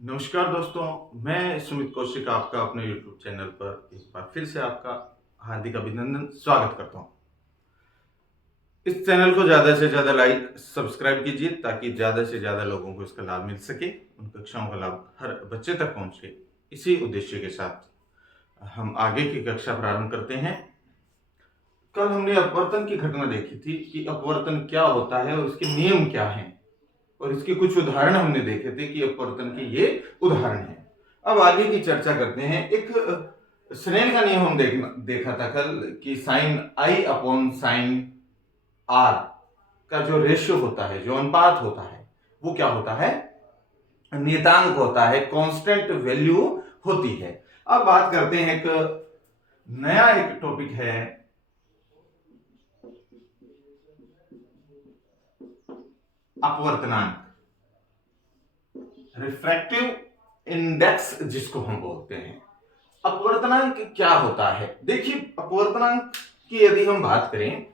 नमस्कार दोस्तों, मैं सुमित कौशिक आपका अपने YouTube चैनल पर एक बार फिर से आपका हार्दिक अभिनंदन स्वागत करता हूं। इस चैनल को ज़्यादा से ज़्यादा लाइक सब्सक्राइब कीजिए ताकि ज़्यादा से ज़्यादा लोगों को इसका लाभ मिल सके, उन कक्षाओं का लाभ हर बच्चे तक पहुंचे। इसी उद्देश्य के साथ हम आगे की कक्षा प्रारंभ करते हैं। कल हमने अपवर्तन की घटना देखी थी कि अपवर्तन क्या होता है और उसके नियम क्या हैं, और इसके कुछ उदाहरण हमने देखे थे कि अपवर्तन के ये उदाहरण हैं। अब आगे की चर्चा करते हैं। एक स्नेल का नियम हम देखा था कल कि sine i upon sine r का जो रेशियो होता है, जो अनुपात होता है, वो क्या होता है? नियतांक होता है, कांस्टेंट वैल्यू होती है। अब बात करते हैं, एक टॉपिक है अपवर्तनांक, रिफ्रैक्टिव इंडेक्स जिसको हम बोलते हैं। अपवर्तनांक क्या होता है? देखिए, अपवर्तनांक की यदि हम बात करें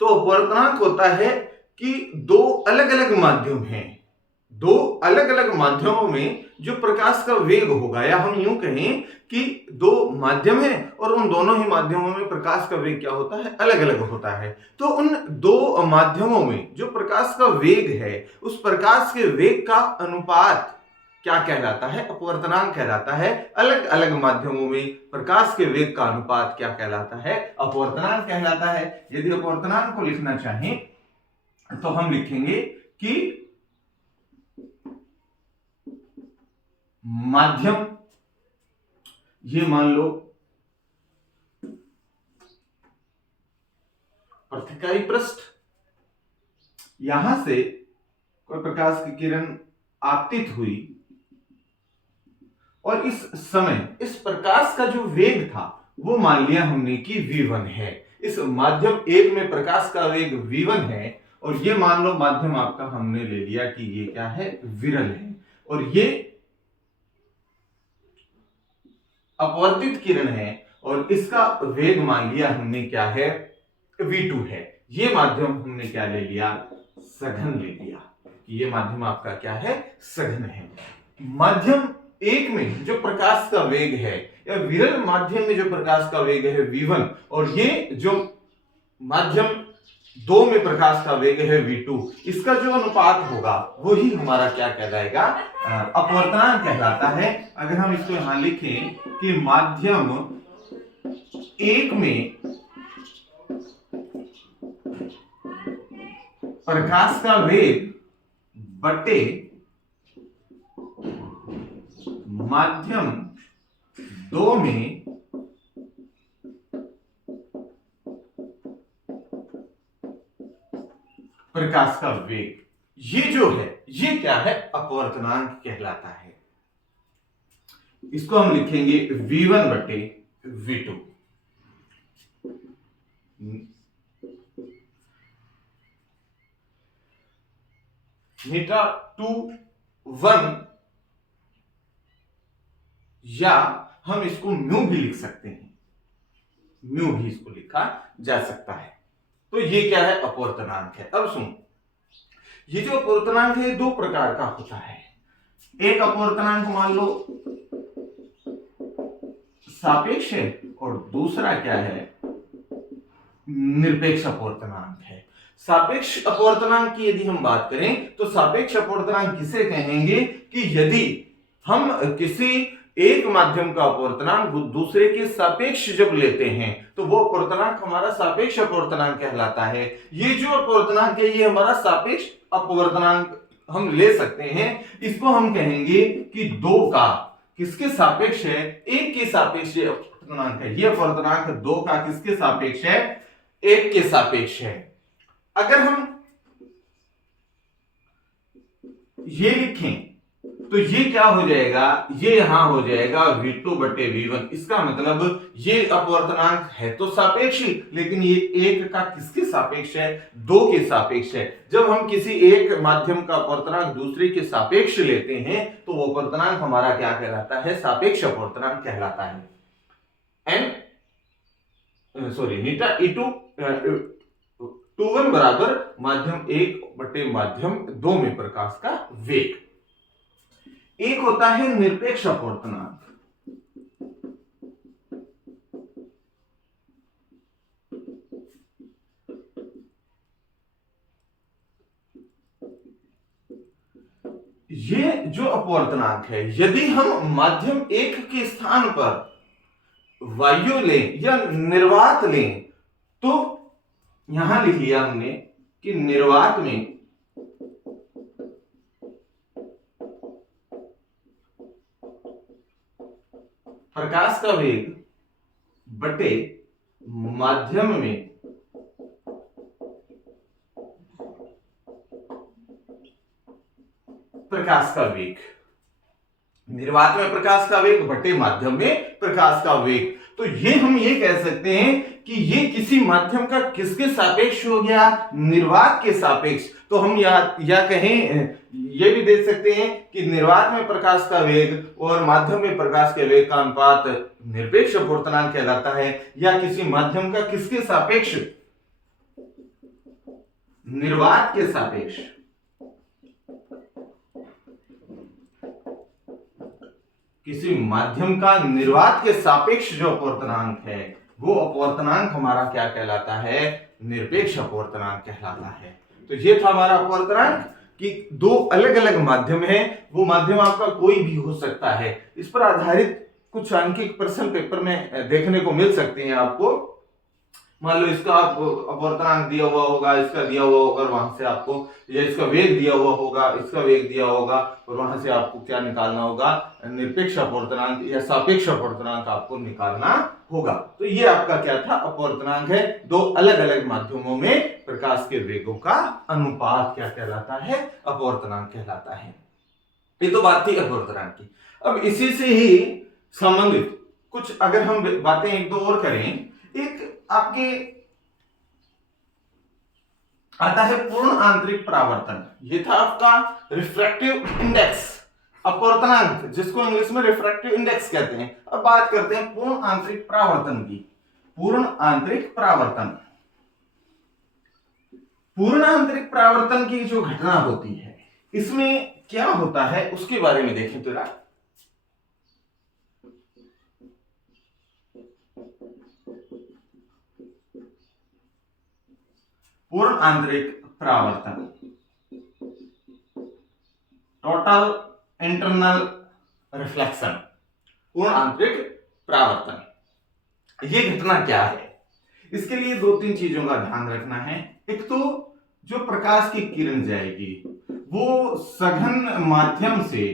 तो अपवर्तनांक होता है कि दो अलग अलग माध्यम हैं, दो अलग अलग माध्यमों में जो प्रकाश का वेग होगा, या हम यूं कहें कि दो माध्यम हैं और उन दोनों ही माध्यमों में प्रकाश का वेग क्या होता है? अलग अलग होता है। तो उन दो माध्यमों में जो प्रकाश का वेग है, उस प्रकाश के वेग का अनुपात क्या कहलाता है? अपवर्तनांक कहलाता है। अलग अलग माध्यमों में प्रकाश के वेग का अनुपात क्या कहलाता है? अपवर्तनांक कहलाता है। यदि अपवर्तनांक को लिखना चाहें तो हम लिखेंगे कि माध्यम, ये मान लो पृथ्वी पृष्ठ, यहां से कोई प्रकाश की किरण आपतित हुई और इस समय इस प्रकाश का जो वेग था वो मान लिया हमने कि v1 है। इस माध्यम एक में प्रकाश का वेग v1 है, और ये मान लो माध्यम आपका हमने ले लिया कि ये क्या है? विरल है, और ये अपवर्तित किरण है, और इसका वेग मान लिया हमने क्या है? v2 है। ये माध्यम हमने क्या ले लिया? सघन ले लिया। ये माध्यम आपका क्या है? सघन है। माध्यम एक में जो प्रकाश का वेग है, या विरल माध्यम में जो प्रकाश का वेग है v1, और ये जो माध्यम दो में प्रकाश का वेग है v2, इसका जो अनुपात होगा वही हमारा क्या कहलाएगा? अपवर्तनांक कहलाता है। अगर हम इसको यहां लिखें कि माध्यम एक में प्रकाश का वेग बटे माध्यम दो में प्रकाश का वेग, ये जो है ये क्या है? अपवर्तनांक कहलाता है। इसको हम लिखेंगे v1 बटे v2। मीटा 2 1, या हम इसको म्यू भी लिख सकते हैं, म्यू भी इसको लिखा जा सकता है। तो ये क्या है? अपवर्तनांक है। अब सुन, ये जो अपवर्तनांक है दो प्रकार का होता है। एक अपवर्तनांक मान लो सापेक्ष है, और दूसरा क्या है? निरपेक्ष अपवर्तनांक है। सापेक्ष अपवर्तनांक की यदि हम बात करें तो सापेक्ष अपवर्तनांक किसे कहेंगे कि यदि हम किसी एक माध्यम का अपवर्तनांक दूसरे के सापेक्ष जब लेते हैं तो वो अपवर्तनांक हमारा सापेक्ष अपवर्तनांक कहलाता है। ये जो अपवर्तनांक है ये हमारा सापेक्ष अपवर्तनांक हम ले सकते हैं। इसको हम कहेंगे कि दो का किसके सापेक्ष है? एक के सापेक्ष अपवर्तनांक है। ये अपवर्तनांक दो का किसके सापेक्ष है? एक के सापेक्ष है। अगर हम ये लिखें तो ये क्या हो जाएगा? ये यहां हो जाएगा v2 बटे v1। इसका मतलब ये अपवर्तनांक है तो सापेक्ष ही, लेकिन ये एक का किसके सापेक्ष है? दो के सापेक्ष है। जब हम किसी एक माध्यम का अपवर्तनांक दूसरे के सापेक्ष लेते हैं तो वो अपवर्तनांक हमारा क्या कहलाता है? सापेक्ष अपवर्तनांक कहलाता है। नीटा e2 2 1 बराबर माध्यम एक बटे माध्यम दो में प्रकाश का वेग। एक होता है निरपेक्ष अपवर्तनांक। ये जो अपवर्तनांक है, यदि हम माध्यम 1 के स्थान पर वायु लें या निर्वात लें, तो यहां लिख लिया हमने कि निर्वात में प्रकाश का वेग बटे माध्यम में प्रकाश का वेग, निर्वात में प्रकाश का वेग बटे माध्यम में प्रकाश का वेग। तो ये हम ये कह सकते हैं कि ये किसी माध्यम का किसके सापेक्ष हो गया, निर्वात के सापेक्ष। तो हम या कहें, ये भी देख सकते हैं कि निर्वात में प्रकाश का वेग और माध्यम में प्रकाश के वेग का अनुपात निरपेक्ष अपवर्तनांक कहलाता है। या किसी माध्यम का किसके सापेक्ष, निर्वात के सापेक्ष, किसी माध्यम का निर्वात के सापेक्ष जो अपवर्तनांक है, वो अपवर्तनांक हमारा क्या कहलाता है, निरपेक्ष अपवर्तनांक कहलाता है। तो ये था हमारा अपवर्तनांक कि दो अलग अलग माध्यम हैं, वो माध्यम आपका कोई भी हो सकता है। इस पर आधारित कुछ सांख्यिक प्रश्न पेपर में देखने को मिल सकते हैं आपको। मान लो इसका अपवर्तनांक दिया हुआ होगा, इसका दिया हुआ होगा, और वहां से आपको, या इसका वेग दिया हुआ होगा, इसका वेग दिया होगा, और वहां से आपको क्या निकालना होगा, निरपेक्ष अपवर्तनांक या सापेक्ष अपवर्तनांक आपको निकालना होगा। तो ये आपका क्या था, अपवर्तनांक है। दो अलग अलग माध्यमों में प्रकाश के वेगों का अनुपात क्या कहलाता है, अपवर्तनांक कहलाता है। ये तो बात थी अपवर्तनांक की। अब इसी से ही संबंधित कुछ अगर हम बातें एक दो और करें, एक आपके आता है पूर्ण आंतरिक परावर्तन। ये था आपका रिफ्रैक्टिव इंडेक्स, अपवर्तनांक, जिसको इंग्लिश में रिफ्रैक्टिव इंडेक्स कहते हैं। अब बात करते हैं पूर्ण आंतरिक परावर्तन की। पूर्ण आंतरिक परावर्तन, पूर्ण आंतरिक परावर्तन की जो घटना होती है, इसमें क्या होता है उसके बारे में देखें तो पूर्ण आंतरिक परावर्तन, टोटल इंटरनल रिफ्लेक्शन, पूर्ण आंतरिक परावर्तन, ये घटना क्या है? इसके लिए दो तीन चीजों का ध्यान रखना है। एक तो जो प्रकाश की किरण जाएगी वो सघन माध्यम से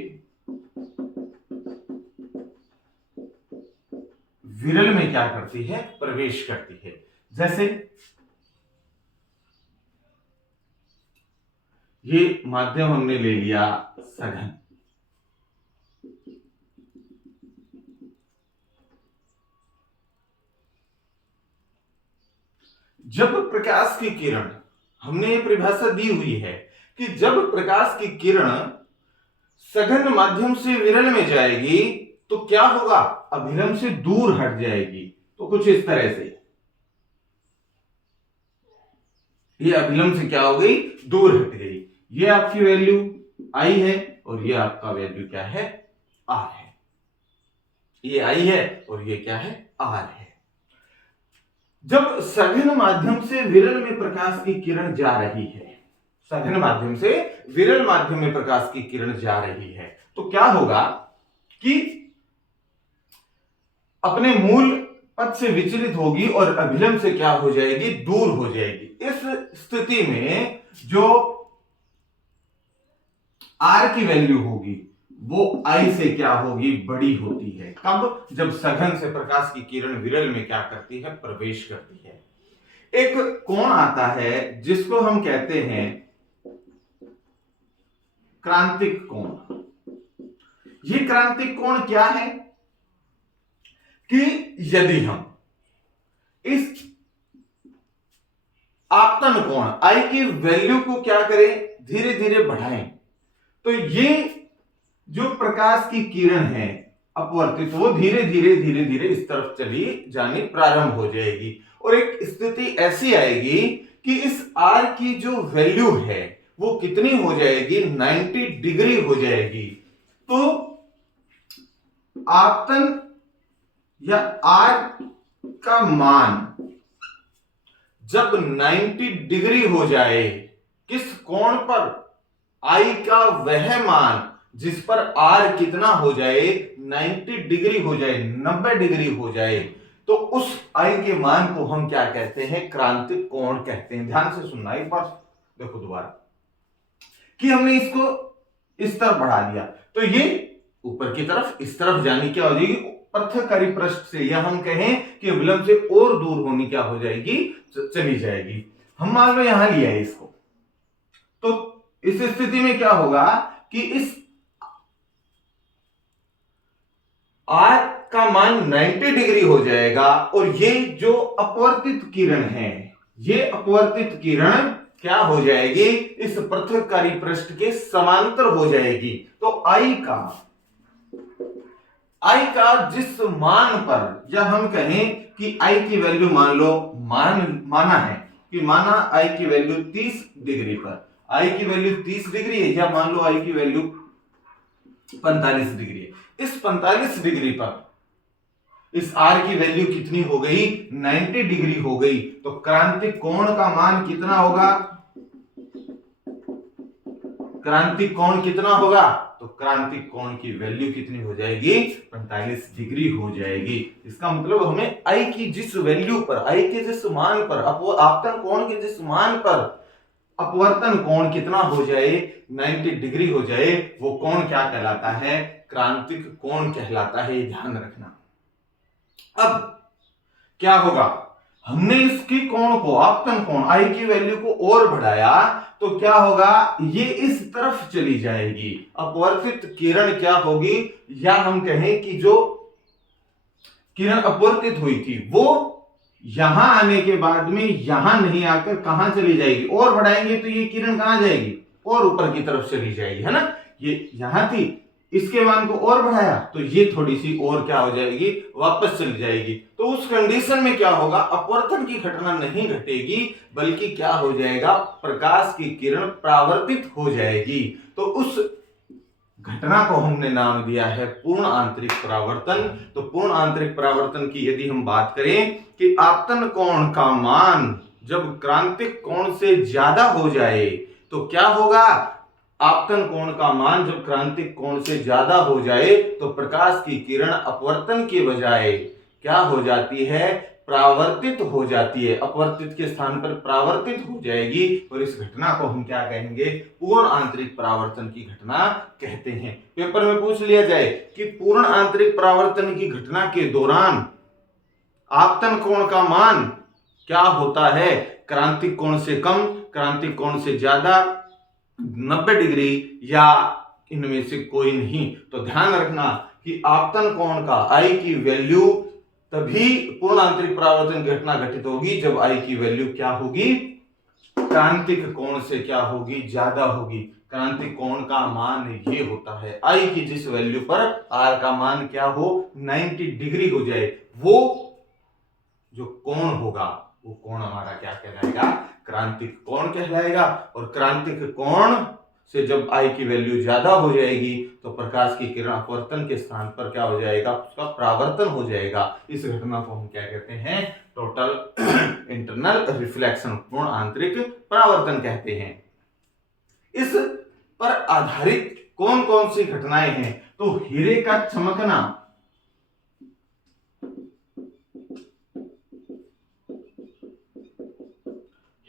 विरल में क्या करती है, प्रवेश करती है। जैसे ये माध्यम हमने ले लिया सघन, जब प्रकाश की किरण, हमने ये परिभाषा दी हुई है कि जब प्रकाश की किरण सघन माध्यम से विरल में जाएगी तो क्या होगा, अभिलंब से दूर हट जाएगी। तो कुछ इस तरह से ये अभिलंब से क्या हो गई, दूर हट गई। ये आपकी वैल्यू आई है और ये आपका वैल्यू क्या है, आर है। ये आई है और ये क्या है, आर है। जब सघन माध्यम से विरल में प्रकाश की किरण जा रही है, सघन माध्यम से विरल माध्यम में प्रकाश की किरण जा रही है, तो क्या होगा कि अपने मूल पथ से विचलित होगी और अभिलंब से क्या हो जाएगी, दूर हो जाएगी। इस स्थिति में जो आर की वैल्यू होगी वो आई से क्या होगी, बड़ी होती है। कब, जब सघन से प्रकाश की किरण विरल में क्या करती है, प्रवेश करती है। एक कोण आता है जिसको हम कहते हैं क्रांतिक कोण। ये क्रांतिक कोण क्या है कि यदि हम इस आपतन कोण आई की वैल्यू को क्या करें, धीरे धीरे बढ़ाएं, तो ये जो प्रकाश की किरण है अपवर्तित, वो धीरे धीरे इस तरफ चली जानी प्रारंभ हो जाएगी। और एक स्थिति ऐसी आएगी कि इस आर की जो वैल्यू है वो कितनी हो जाएगी, 90 डिग्री हो जाएगी। तो आपतन या आर का मान जब 90 डिग्री हो जाए, किस कोण पर, आई का वह मान जिस पर आर कितना हो जाए, 90 डिग्री हो जाए, 90 डिग्री हो जाए, तो उस आई के मान को हम क्या कहते हैं, क्रांतिक कोण कहते हैं। ध्यान से सुनना एक बार, देखो दोबारा कि हमने इसको इस तरफ बढ़ा दिया तो ये ऊपर की तरफ इस तरफ जानी क्या हो जाएगी, पृथककारी पृष्ठ से, या हम कहें कि विलंब से और दूर होनी क्या हो जाएगी, चली जाएगी। हम मान लो यहां लिया है इसको, तो इस स्थिति में क्या होगा कि इस आर का मान 90 डिग्री हो जाएगा और ये जो अपवर्तित किरण है, ये अपवर्तित किरण क्या हो जाएगी, इस पृथककारी पृष्ठ के समांतर हो जाएगी। तो आई का जिस मान पर, या हम कहें कि आई की वैल्यू मान लो, माना है कि माना आई की वैल्यू 30 डिग्री पर, आई की वैल्यू 30 डिग्री है, या मान लो आई की वैल्यू 45 डिग्री है। इस 45 डिग्री पर इस आर की वैल्यू कितनी हो गई, 90 डिग्री हो गई। तो क्रांतिक कोण का मान कितना होगा, क्रांतिक कोण कितना होगा, तो क्रांतिक कोण की वैल्यू कितनी हो जाएगी, 45 डिग्री हो जाएगी। इसका मतलब हमें आई की जिस वैल्यू पर, आई के जिस मान पर, आपतन कोण के जिस मान पर अपवर्तन कोण कितना हो जाए, 90 डिग्री हो जाए, वो कोण क्या कहलाता है, क्रांतिक कोण कहलाता है। ध्यान रखना। अब क्या होगा, हमने इसकी कोण को, आपतन कोण आई की वैल्यू को और बढ़ाया तो क्या होगा, ये इस तरफ चली जाएगी, अपवर्तित किरण क्या होगी, या हम कहें कि जो किरण अपवर्तित हुई थी वो यहां आने के बाद में यहां नहीं आकर कहां चली जाएगी, और बढ़ाएंगे तो ये किरण कहां जाएगी, और ऊपर की तरफ चली जाएगी, है ना। ये यहां थी, इसके मान को और बढ़ाया तो ये थोड़ी सी और क्या हो जाएगी, वापस चली जाएगी। तो उस कंडीशन में क्या होगा, अपवर्तन की घटना नहीं घटेगी, बल्कि क्या हो जाएगा, प्रकाश की किरण परावर्तित हो जाएगी। तो उस घटना को हमने नाम दिया है पूर्ण आंतरिक परावर्तन। तो पूर्ण आंतरिक परावर्तन की यदि हम बात करें कि आपतन कोण का मान जब क्रांतिक कोण से ज्यादा हो जाए तो क्या होगा, आपतन कोण का मान जब क्रांतिक कोण से ज्यादा हो जाए तो प्रकाश की किरण अपवर्तन के बजाय क्या हो जाती है, परावर्तित हो जाती है, अपवर्तित के स्थान पर परावर्तित हो जाएगी। और इस घटना को हम क्या कहेंगे, पूर्ण आंतरिक परावर्तन की घटना कहते हैं। पेपर में पूछ लिया जाए कि पूर्ण आंतरिक परावर्तन की घटना के दौरान आपतन कोण का मान क्या होता है, क्रांतिक कोण से कम, क्रांतिक कोण से ज्यादा, 90 डिग्री, या इनमें से कोई नहीं। तो ध्यान रखना कि आपतन कोण का आई की वैल्यू तभी पूर्ण आंतरिक परावर्तन घटना घटित होगी जब आई की वैल्यू क्या होगी, क्रांतिक कोण से क्या होगी, ज्यादा होगी। क्रांतिक कोण का मान ये होता है, आई की जिस वैल्यू पर आर का मान क्या हो, 90 डिग्री हो जाए, वो जो कोण होगा वो कोण हमारा क्या कहलाएगा, क्रांतिक कोण कहलाएगा। और क्रांतिक कोण से जब आई की वैल्यू ज्यादा हो जाएगी तो प्रकाश की किरण अपवर्तन के स्थान पर क्या हो जाएगा, उसका परावर्तन हो जाएगा। इस घटना को हम क्या कहते हैं, टोटल इंटरनल रिफ्लेक्शन, पूर्ण आंतरिक परावर्तन कहते हैं। इस पर आधारित कौन कौन सी घटनाएं हैं, तो हीरे का चमकना,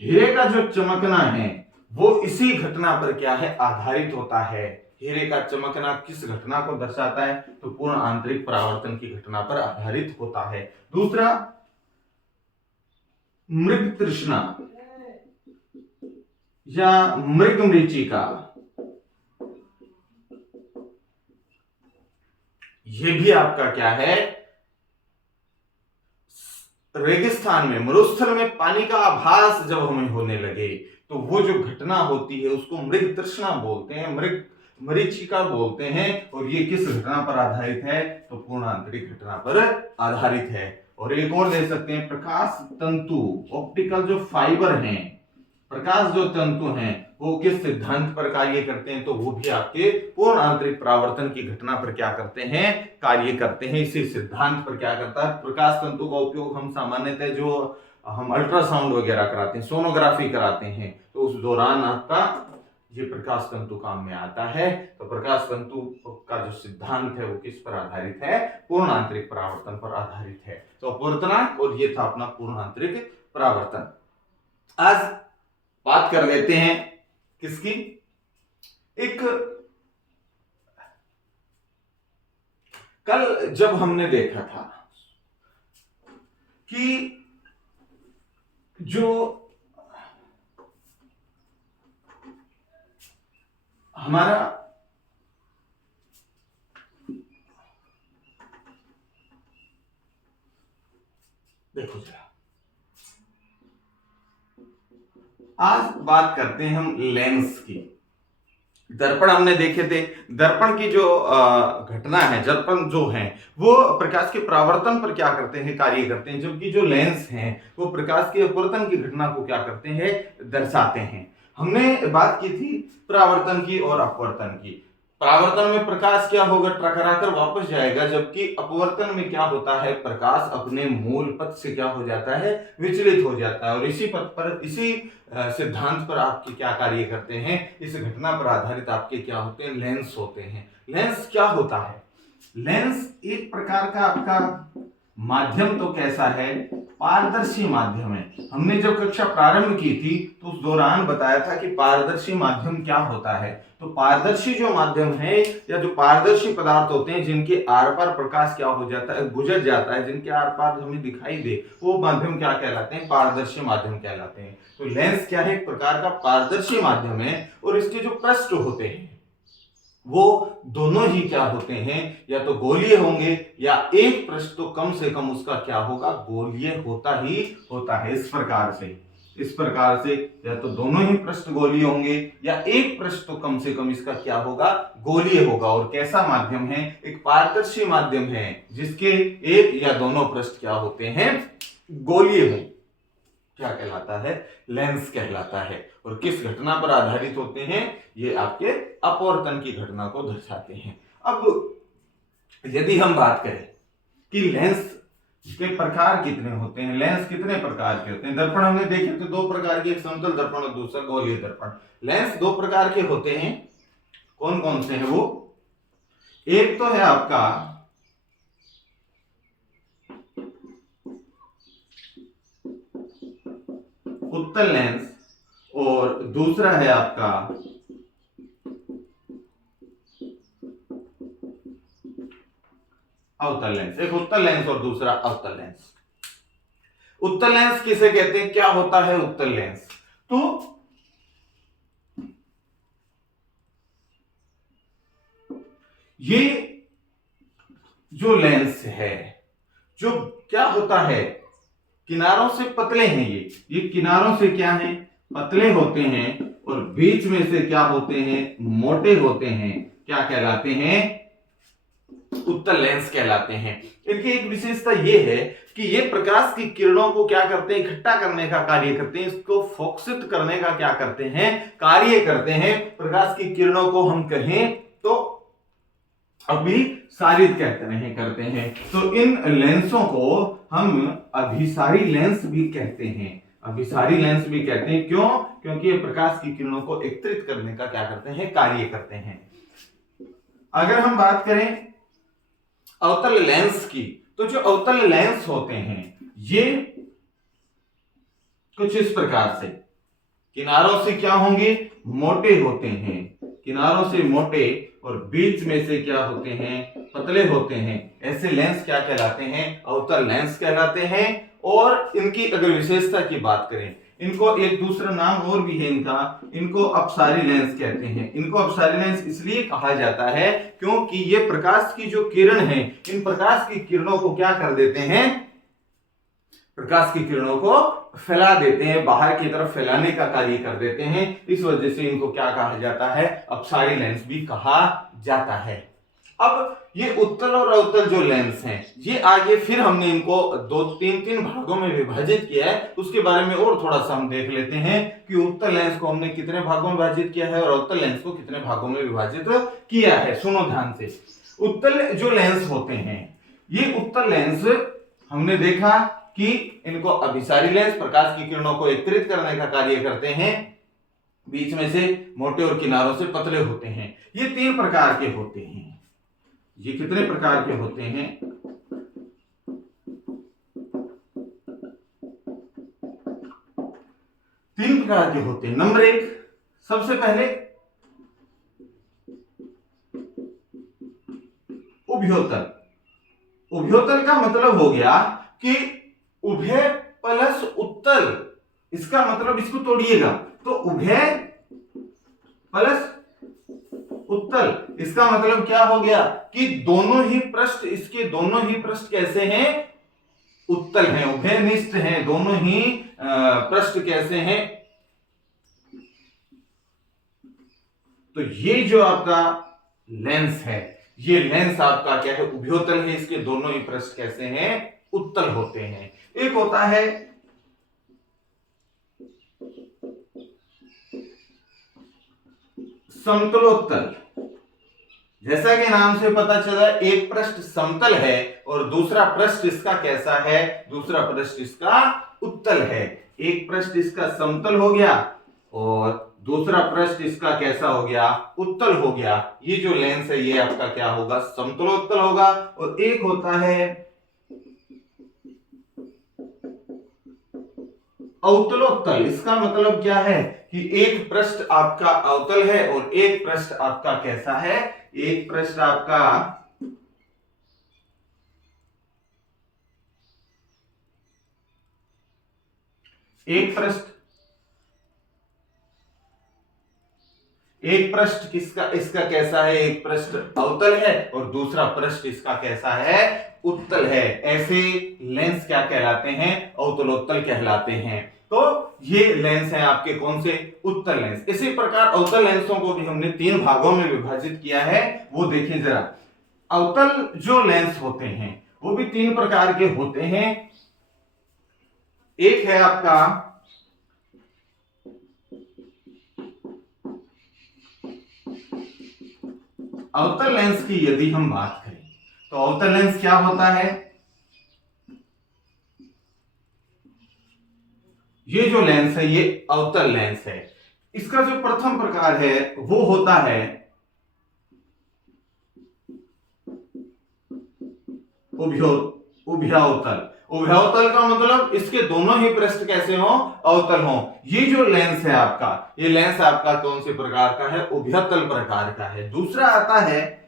हीरे का जो चमकना है वो इसी घटना पर क्या है, आधारित होता है। हीरे का चमकना किस घटना को दर्शाता है, तो पूर्ण आंतरिक परावर्तन की घटना पर आधारित होता है। दूसरा, मृग तृष्णा या मृग मरीचिका, ये भी आपका क्या है, रेगिस्तान में, मरुस्थल में पानी का आभास जब हमें होने लगे तो वो जो घटना होती है उसको मृग तृष्णा बोलते हैं, मृग मरीचिका बोलते हैं। और ये किस घटना पर आधारित है, तो पूर्ण आंतरिक घटना पर आधारित है। और एक और दे सकते हैं, प्रकाश तंतु, ऑप्टिकल जो फाइबर हैं, प्रकाश जो तंतु हैं वो किस सिद्धांत पर कार्य करते हैं, तो वो भी आपके पूर्ण आंतरिक परावर्तन की घटना पर क्या करते हैं, कार्य करते हैं। इसी सिद्धांत पर क्या करता है, प्रकाश तंतु का उपयोग हम सामान्यतः जो हम अल्ट्रासाउंड वगैरह कराते हैं, सोनोग्राफी कराते हैं, तो उस दौरान आपका ये प्रकाश तंतु काम में आता है। तो प्रकाश तंतु का जो सिद्धांत है वो किस पर आधारित है, पूर्ण आंतरिक परावर्तन पर आधारित है। तो अपवर्तनांक और ये था अपना पूर्ण आंतरिक परावर्तन। आज बात कर लेते हैं किसकी, एक कल जब हमने देखा था कि जो हमारा देखो जरा, आज बात करते हैं हम लेंस की। दर्पण हमने देखे थे, दर्पण की जो घटना है, दर्पण जो है वो प्रकाश के परावर्तन पर क्या करते हैं, कार्य करते हैं, जबकि जो लेंस हैं वो प्रकाश के अपवर्तन की घटना को क्या करते हैं, दर्शाते हैं। हमने बात की थी परावर्तन की और अपवर्तन की। परावर्तन में प्रकाश क्या होगा, टकराकर वापस जाएगा, जबकि अपवर्तन में क्या होता है, प्रकाश अपने मूल पथ से क्या हो जाता है, विचलित हो जाता है। और इसी पथ पर, इसी सिद्धांत पर आपके क्या कार्य करते हैं, इस घटना पर आधारित आपके क्या होते हैं, लेंस होते हैं। लेंस क्या होता है, लेंस एक प्रकार का आपका माध्यम तो कैसा है, पारदर्शी माध्यम है। हमने जब कक्षा प्रारंभ की थी तो उस दौरान बताया था कि पारदर्शी माध्यम क्या होता है। तो पारदर्शी जो माध्यम है या जो पारदर्शी पदार्थ होते हैं जिनके आर पार प्रकाश क्या हो जाता है, गुजर जाता है, जिनके आर पार हमें दिखाई दे, वो माध्यम क्या कहलाते हैं, पारदर्शी माध्यम कहलाते हैं। तो लेंस क्या है, एक प्रकार का पारदर्शी माध्यम है और इसके जो पृष्ठ होते हैं वो दोनों ही क्या होते हैं, या तो गोलीय होंगे या एक पृष्ठ तो कम से कम उसका क्या होगा, गोलीय होता ही होता है। इस प्रकार से या तो दोनों ही पृष्ठ गोलीय होंगे या एक पृष्ठ तो कम से कम इसका क्या होगा, गोलीय होगा। और कैसा माध्यम है, एक पारदर्शी माध्यम है जिसके एक या दोनों पृष्ठ क्या होते हैं, गोलीय हो, क्या कहलाता है, लेंस कहलाता है। और किस घटना पर आधारित होते हैं, ये आपके अपवर्तन की घटना को दर्शाते हैं। अब यदि हम बात करें कि लेंस के प्रकार कितने होते हैं, लेंस कितने प्रकार के होते हैं। दर्पण हमने देखे थे दो प्रकार के, एक समतल दर्पण और दूसरा गोलीय दर्पण। लेंस दो प्रकार के होते हैं, कौन कौन से हैं वो, एक तो है आपका उत्तल लेंस और दूसरा है आपका अवतल लेंस। एक उत्तल लेंस और दूसरा अवतल लेंस। उत्तल लेंस किसे कहते हैं, क्या होता है उत्तल लेंस, तो ये जो लेंस है, जो क्या होता है, किनारों से पतले हैं, ये किनारों से क्या है, पतले होते हैं और बीच में से क्या होते हैं, मोटे होते हैं, क्या कहलाते हैं, उत्तल लेंस कहलाते हैं। इनकी एक विशेषता ये है कि ये प्रकाश की किरणों को क्या करते हैं, इकट्ठा करने का कार्य करते हैं, इसको फोकसित करने का क्या करते हैं, कार्य करते हैं। प्रकाश की किरणों को हम कहें तो अभिसारित कहते हैं, करते हैं। तो इन लेंसों को हम अभिसारी लेंस भी कहते हैं, अभिसारी लेंस भी कहते हैं। क्यों, क्योंकि ये प्रकाश की किरणों को एकत्रित करने का क्या करते हैं, कार्य करते हैं। अगर हम बात करें अवतल लेंस की, तो जो अवतल लेंस होते हैं ये कुछ इस प्रकार से किनारों से क्या होंगे, मोटे होते हैं, किनारों से मोटे और बीच में से क्या होते हैं, पतले होते हैं। ऐसे लेंस क्या कहलाते हैं, अवतल लेंस कहलाते हैं। और इनकी अगर विशेषता की बात करें, इनको एक दूसरा नाम और भी है इनका, इनको अपसारी लेंस कहते हैं। इनको अपसारी लेंस इसलिए कहा जाता है क्योंकि ये प्रकाश की जो किरण है, इन प्रकाश की किरणों को क्या कर देते हैं, प्रकाश की किरणों को फैला देते हैं, बाहर की तरफ फैलाने का कार्य कर देते हैं। इस वजह से इनको क्या कहा जाता है, अपसारी लेंस भी कहा जाता है। अब ये उत्तल और अवतल जो लेंस हैं, ये आगे फिर हमने इनको तीन भागों में विभाजित किया है। उसके बारे में और थोड़ा सा हम देख लेते हैं कि उत्तल लेंस को हमने कितने भागों में विभाजित किया है और अवतल लेंस को कितने भागों में विभाजित किया है। सुनो ध्यान से। उत्तल जो लेंस होते हैं, ये उत्तल लेंस हमने देखा कि इनको अभिसारी लेंस प्रकाश की किरणों को एकत्रित करने का कार्य करते हैं, बीच में से मोटे और किनारों से पतले होते हैं। ये 3 प्रकार के होते हैं। ये कितने प्रकार के होते हैं? 3 प्रकार के होते हैं। नंबर 1, सबसे पहले उभयोतल। उभयोतल का मतलब हो गया कि उभय प्लस उत्तल। इसका मतलब, इसको तोड़िएगा तो उभय प्लस उत्तल, इसका मतलब क्या हो गया कि दोनों ही पृष्ठ, इसके दोनों ही पृष्ठ कैसे हैं? उत्तल हैं, उभयनिष्ठ हैं। दोनों ही पृष्ठ कैसे हैं? तो ये जो आपका लेंस है, ये लेंस आपका क्या है? उभयोतल है। इसके दोनों ही पृष्ठ कैसे हैं? उत्तल होते हैं। एक होता है समतलोत्तल। जैसा कि नाम से पता चला, एक पृष्ठ समतल है और दूसरा पृष्ठ इसका कैसा है? दूसरा पृष्ठ इसका उत्तल है। एक पृष्ठ इसका समतल हो गया और दूसरा पृष्ठ इसका कैसा हो गया? उत्तल हो गया। ये जो लेंस है ये आपका क्या होगा? समतलोत्तल होगा। और एक होता है अवतलोत्तल। इसका मतलब क्या है कि एक पृष्ठ आपका अवतल है और एक पृष्ठ आपका कैसा है? एक पृष्ठ आपका एक पृष्ठ किसका, इसका कैसा है? एक पृष्ठ अवतल है और दूसरा पृष्ठ इसका कैसा है? उत्तल है। ऐसे लेंस क्या कहलाते हैं? अवतलोत्तल कहलाते हैं। तो ये लेंस हैं आपके कौन से? उत्तल लेंस। इसी प्रकार अवतल लेंसों को भी हमने 3 भागों में विभाजित किया है। वो देखिए जरा। अवतल जो लेंस होते हैं वो भी 3 प्रकार के होते हैं। एक है आपका अवतल लेंस की यदि हम बात करें तो अवतल लेंस क्या होता है? ये जो लेंस है ये अवतल लेंस है। इसका जो प्रथम प्रकार है वो होता है उभयावतल। उभयावतल का मतलब इसके दोनों ही पृष्ठ कैसे हो? अवतल हो। ये जो लेंस है आपका, ये लेंस आपका कौन से प्रकार का है? उभयतल प्रकार का है। दूसरा आता है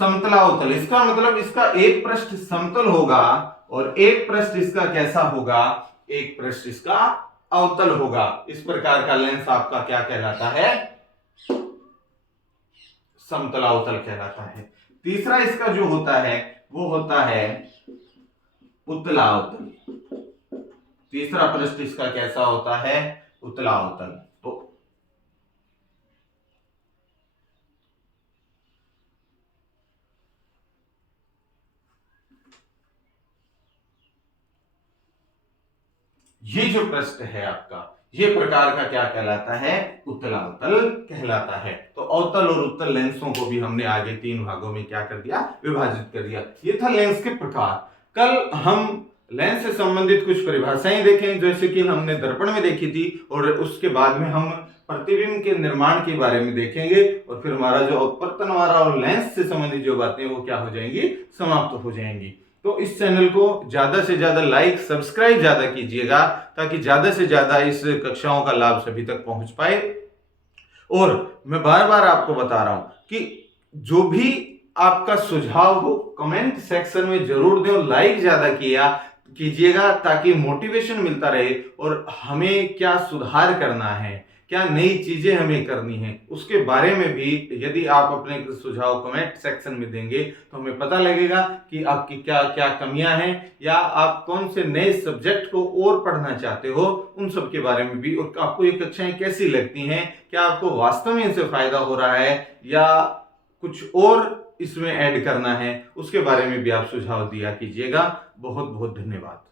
समतलावतल। इसका मतलब इसका एक पृष्ठ समतल होगा और एक पृष्ठ इसका कैसा होगा? एक पृष्ठ इसका अवतल होगा। इस प्रकार का लेंस आपका क्या कहलाता है? समतलावतल कहलाता है। तीसरा इसका जो होता है वो होता है उत्तलावतल। तीसरा पृष्ठ इसका कैसा होता है? उत्तलावतल। तो ये जो पृष्ठ है आपका, ये प्रकार का क्या कहलाता है? उत्तलावतल कहलाता है। तो अवतल और उत्तल लेंसों को भी हमने आगे 3 भागों में क्या कर दिया? विभाजित कर दिया। ये था लेंस के प्रकार। कल हम लेंस से संबंधित कुछ परिभाषाएं देखें, जैसे कि हमने दर्पण में देखी थी, और उसके बाद में हम प्रतिबिंब के निर्माण के बारे में देखेंगे और फिर हमारा जो अपवर्तन वाला और लेंस से संबंधित जो बातें वो क्या हो जाएंगी? समाप्त हो जाएंगी। तो इस चैनल को ज्यादा से ज्यादा लाइक, सब्सक्राइब ज्यादा कीजिएगा ताकि ज्यादा से ज्यादा इस कक्षाओं का लाभ सभी तक पहुंच पाए। और मैं बार बार आपको बता रहा हूं कि जो भी आपका सुझाव हो कमेंट सेक्शन में जरूर दें और लाइक ज्यादा कीजिएगा ताकि मोटिवेशन मिलता रहे और हमें क्या सुधार करना है, क्या नई चीजें हमें करनी है, उसके बारे में भी यदि आप अपने सुझाव कमेंट सेक्शन में देंगे तो हमें पता लगेगा कि आपकी क्या क्या कमियां हैं, या आप कौन से नए सब्जेक्ट को और पढ़ना चाहते हो, उन सब के बारे में भी, और आपको ये कक्षाएं कैसी लगती हैं, क्या आपको वास्तव में इनसे फायदा हो रहा है या कुछ और इसमें ऐड करना है, उसके बारे में भी आप सुझाव दिया कीजिएगा। बहुत बहुत धन्यवाद।